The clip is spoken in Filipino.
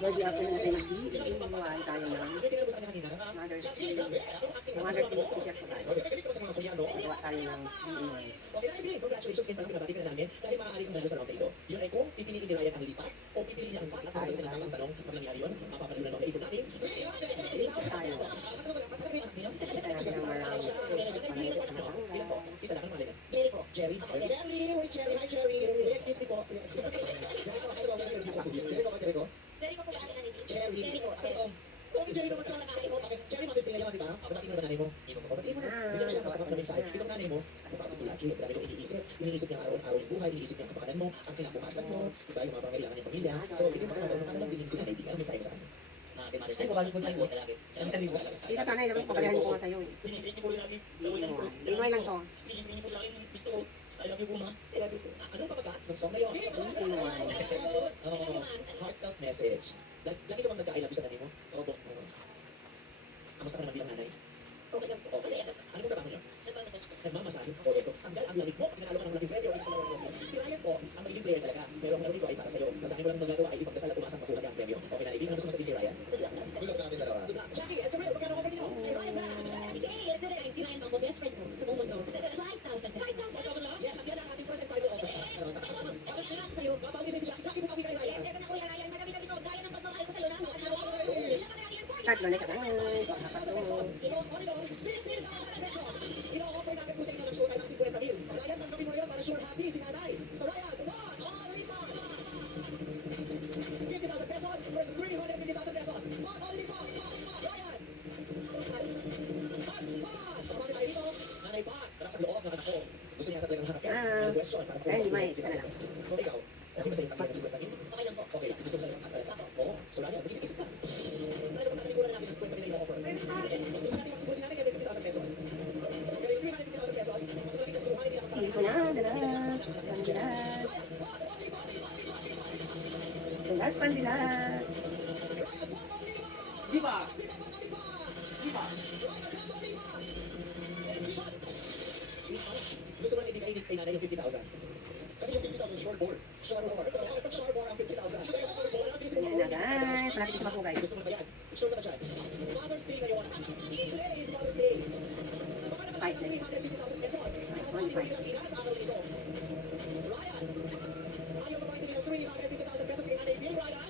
Birthday ako ng Tennessee. Inuwahan tayo ng Mother's Day. Mother's Day sticker pa tayo. Gawa tayo ng inuwan. Okay, Ryan, congratulations din pala pinabati ka na namin dahil maaari kong sa round table. Yun ay kung pipiliin ni Ryan ang lipat o pipiliin niya ang pat at masagot na ang tanong pag nangyari yun, mapapanood na ito namin. Tayo. Kita natin ang marami. Isa lang ang malina. Jerry ko. Jerry. Jerry, where's Jerry? Hi, Jerry. Yes, miss me po. Jerry ko, hello. Jerry ko ba, Jerry ko? Jerry ko po ba ang nanay? Jerry. Jerry ko. Jerry ko. Okay, Jerry naman ka. Okay, Jerry, mabis din ngayon, di ba? Pagdating mo na nanay mo. Pagdating mo na. Bigyan siya kasama ka ng mensahe. Ito nanay mo. Ano pa ito lagi? Marami kong iniisip. Iniisip niya araw-araw yung buhay. Iniisip niya ang kapakanan mo. Ang kinabukasan mo. Diba? Yung mga pangailangan ng pamilya. So, ito yung pakalaman mo. Ano lang bilhin si nanay? Di ka ang mensahe sa kanya. Ay, kung bakit po tayo lagi. Sa libo. Dito sana yung pagkalihan ko nga sa'yo. Inuwan lang to. I love you po, ma. Ano ba pagkaat ng song na yun? Inuwan. Heartfelt message. Lagi ka bang nagka-I love you sa nanay mo? Opo. Kamusta ka naman bilang nanay? Okay lang po. Okay. Ano mo trabaho niya? Nagmamassage ko. Nagmamasahe. O ito. Tanggal ang lamig mo. Pinanalo ka ng malaking premyo. Si Ryan po, ang magiging player talaga. Pero ang laro dito ay para sa'yo. Pagdating mo lang magagawa ay ipagdasal at umasang makuha niya ang premyo. Okay na, ibig ano gusto mo sabihin kay Ryan? Good luck na. Good luck sa ating dalawa. Good luck. Jackie, ito rin. Magkano over dito? Kay Ryan ba? Hey, ito rin. Si Ryan ang best friend ko sa buong mundo. 5,000. 5,000? Yes, nandiyan ang ating present final offer. Okay, kaya sa'yo. Babawi sa'yo si Jackie. Bukawi kay Ryan. Eto na Kuya Ryan, magabi-gabi ko. Gaya ng pagmamahal ko sa'yo na. Ilan pa kaya yan? Start na ka na. Ino-offer natin po sa inyo ng showtime ang 50,000. Ryan, tanggapin mo na yun para sure happy si nanay. So Ryan, only one. 50,000 pesos versus 350,000 pesos. Only one. Ryan. Kapag tayo dito, nanay pa, talas ang loob ng anak ko. Gusto niya talagang hanap yan. Ang question. Dahil di may, isa na lang. Kung ikaw, okay ba sa'yo tanggapin ang 50,000? Okay lang po. Okay, gusto mo sa'yo talaga? Oo. So Ryan, isip ka. Talaga kung natalikuran natin ang 50,000 na ino-offer. Gusto natin magsiguro si nanay kaya may 50,000 pesos. Pero yung 350,000 pesos, mas malaki kasi kuhanin niya ang Tingin ko na. Dalas. Pandilas. Pandilas. Viva! Viva! Gusto mo ibigay kay nanay yung 50,000? Kasi yung 50,000 short board. Short board. Short board ang 50,000. Ayan na guys. Malapit sa mapugay. Gusto mo ba yan? Sure ka na dyan. Mother's Day ngayon. Today is Mother's Day. Baka naman tayo ng 350,000 pesos. Ang sabi ko yung sa araw nito. Ryan, ayaw mo ba ibigay ng 350,000 pesos kay nanay Bill, Ryan?